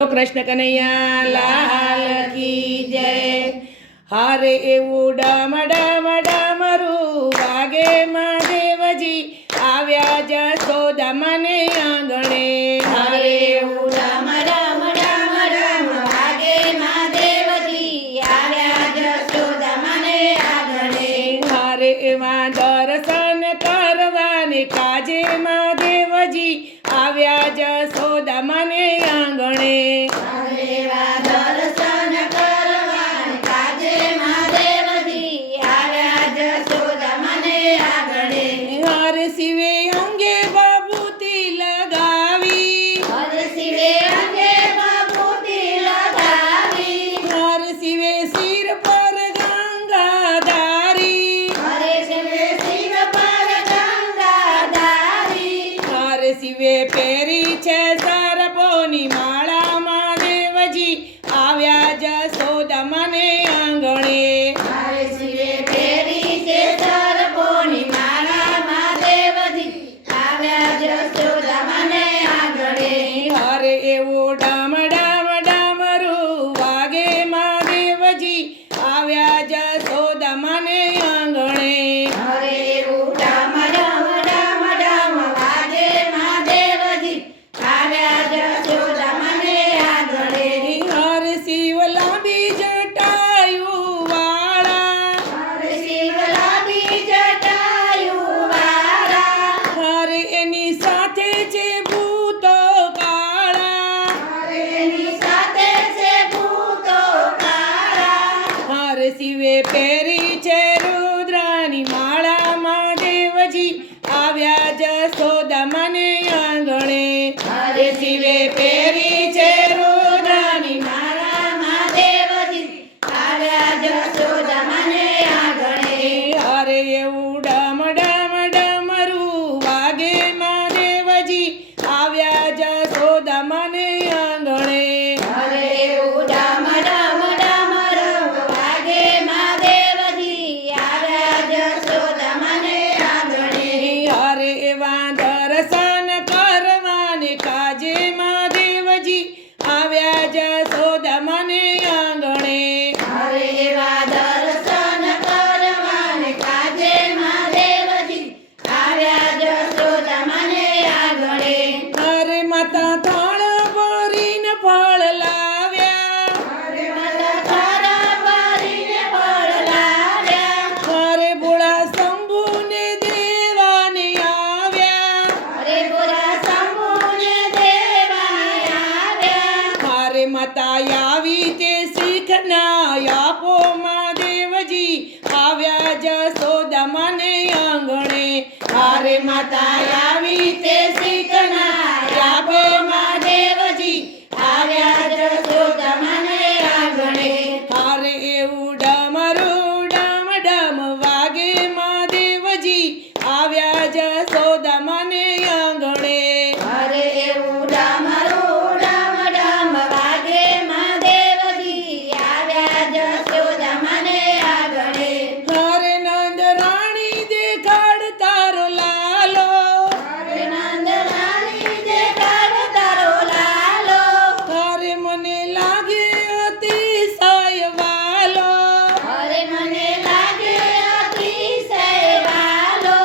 કૃષ્ણ કનૈયા લાલ કી જય। હારે એવું ડમ ડમ ડમરું વાગે મહાદેવજી આવ્યા જશોદા મને આંગણે। હારે એવું ડમ ડમ ડમ ડમ વાગે મહાદેવજી આવ્યા જશોદા મને આંગણે। હારે એવા દર્શન કરવાને કાજે મહાદેવજી આવ્યા જશોદા મને આંગણે। હારે એવા દર્શન કરવાને કાજે મહાદેવજી આવ્યા જશોદા મને આંગણે। હર શિવે અંગે બાબૂતી લગાવી, હર શિવે અંગે બાબૂતી લગાવી, હર શિવે શિર પર ગંગા ધારી, હરે શિવે શિવ પર ગંગા ધારી, હર શિવે પહેરી છે સરપોની માળા મહાદેવજી આવ્યા જશોદા મને આંગણે। હરે શિવે પહેરી છે સરપોની માળા મહાદેવજી આવ્યા જશોદા મને આંગણે। હરે એવું ડમ ડમ ડમરું વાગે મહાદેવજી આવ્યા જશોદા મને આંગણે। હરે એવું ડમ ડમ ડમ ડમ વાગે મહાદેવજી આવ્યા જશોદા મને આંગણે। હર શિવ લાંબી જટાયું વાળા, હરે શિવ લાંબી જટાયું વાળા, હર એની સાથે છે ભૂતો કાળા, હરે એની સાથે છે ભૂતો કાળા, હર શિવે પહેરી છે રુદ્રની માળા મહાદેવજી આવ્યા જશોદા મને આંગણે। હરે શિવે પહેરી છે રુદ્રની માળા મહાદેવજી આવ્યા જશોદા મને આંગણે। હરે એવું ડમ ડમ ડમરું વાગે મહાદેવજી આવ્યા જશોદા મને આંગણે। હરે એવું ડમ ડમ ડમરું વાગે મહાદેવજી આવ્યા જશોદા મને આંગણે। હરે એવા દર્શન કરવાને કાજે મહાદેવજી આવ્યા જશોદા મને આંગણે। હરે એવા દર્શન કરવાને કાજે મહાદેવજી આવ્યા જશોદા મને આંગણે। હરે માતા થાળ ભરીને ફળ લાવ્યા, હરે માતા થાળા ભરીને ફળ લાવ્યા, હરે ભોળા શંભુને દેવાને આવ્યા, હરે ભોળા શંભુને દેવાને આવ્યા, હરે માતા આવી તે શીખના આપો મહાદેવજી આવ્યા જશોદા મને આંગણે। હરે માતા આવી તે શીખના આપો મહાદેવજી આવ્યા જશોદા મને આંગણે। હરે એવું ડમરું ડમ ડમ વાગે મહાદેવજી આવ્યા જશોદા મને આંગણે। હરે એવું ડમરું ડમ ડમ વાગે મહાદેવજી આવ્યા જશોદા મને આંગણે। હરે નંદ રાણી દેખાડ તારો લાલો, હરે નંદ રાણી દેખાડ તારો લાલો, હરે મને લાગે અતિશય વાલો, હરે મને લાગે અતિશય વાલો,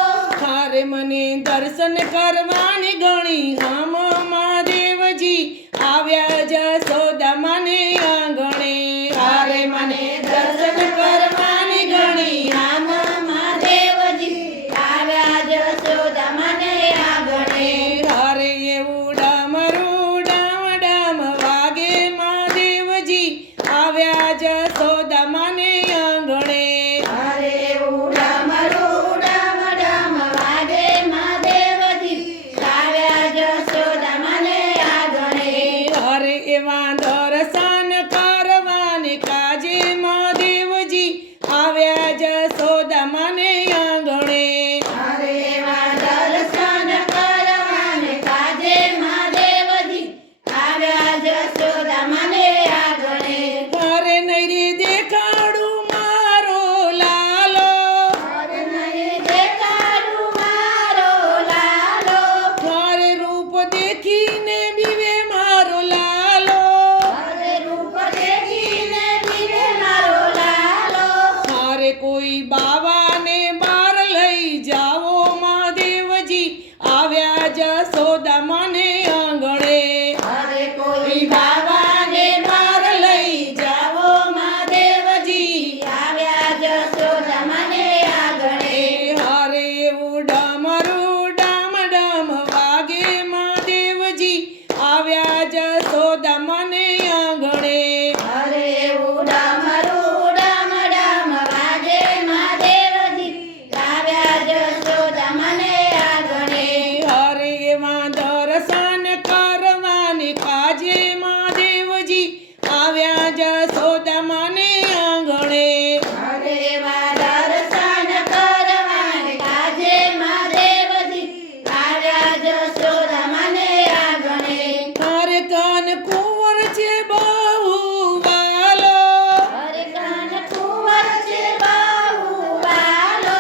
હરે મને દર્શન કરવાની ઘણી હામ મહાદેવજી આવ્યા જશોદા મને આંગણે। હરે મને દર્શન કરવાની ઘણી આમ મહાદેવજી આવ્યા જશોદા મને આંગણે। હરે એવું ડમરું ડમ ડમ વાગે મહાદેવજી આવ્યા જશોદા મને આંગણે। હરે એવું ડમરું ડમ ડમ વાગે મહાદેવજી આવ્યા જશોદા મને આંગણે। હરે એવા દર્શન કરવાને કાજે મહાદેવજી આવ્યા જશોદા મને આંગણે। હરે એવા દર્શન કરવાને કાજે મહાદેવજી આવ્યા જશોદા મને આંગણે। હરે નૈરે દેખાડું મારો લાલો, હરે નહીં દેખાડું મારો લાલો, હરે રૂપ દેખીને બીવે મારો લાલો, છે બહુ વાલો, અરે કાન કુંવર છે બહુ વાલો,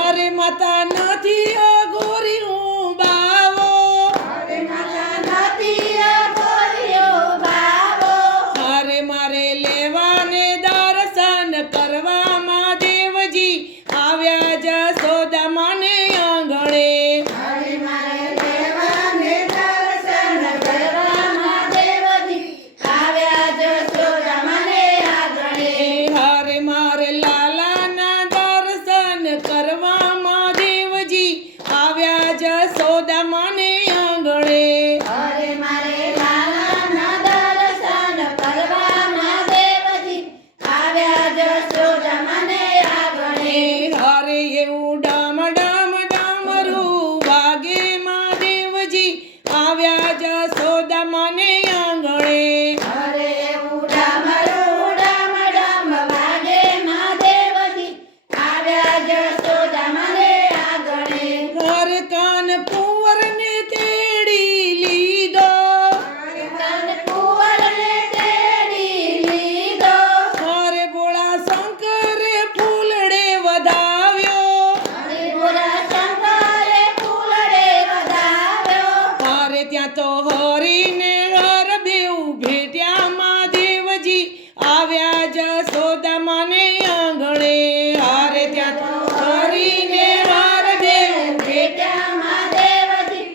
અરે માતા નથી અઘોરી હું બાવો, અરે માતા નથી અઘોર્યો બાવો, અરે મારે લેવાને દર્શન કરવામાં દેવજી આવ્યા જશોદા માને આંગણે. અરે મારે લેવાને દર્શન કરવામાં દેવજી આવ્યા જશોદા મને આગળે. હરે મારે લાલાના દર્શન કરવામાં દેવજી આવ્યા જશોદા માને આંગણે. અરે મારે લાલાના દર્શન કરવામાં દેવજી આવ્યા જશોદા મને આગળે. હરે એવું ડમ ડમ ડમરું વાગે માં દેવજી આવ્યા જશોદા માને આંગણે. અરે એવું ડામરું ડામ ડામ વાગે મહાદેવજી આવ્યા જશોદા મને આગળે. હર કાન કુંવરને તેડી લીધો, કાન કુંવરને તેડી લીધો, હરે ભોળા શંકરે ફૂલડે વધાવ્યો, હરે ભોળા શંકરે ફૂલડે વધાવ્યો, હરે ત્યાં તો હરીને હર બેઉ ભેટ્યા માં દેવજી આવ્યા જશોદા માને આંગણે. હરે ત્યાં તો હરીને હર બેઉ ભેટ્યા મહાદેવજી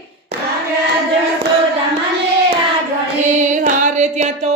આવ્યા જશોદા મને આગળે. હરે ત્યાં તો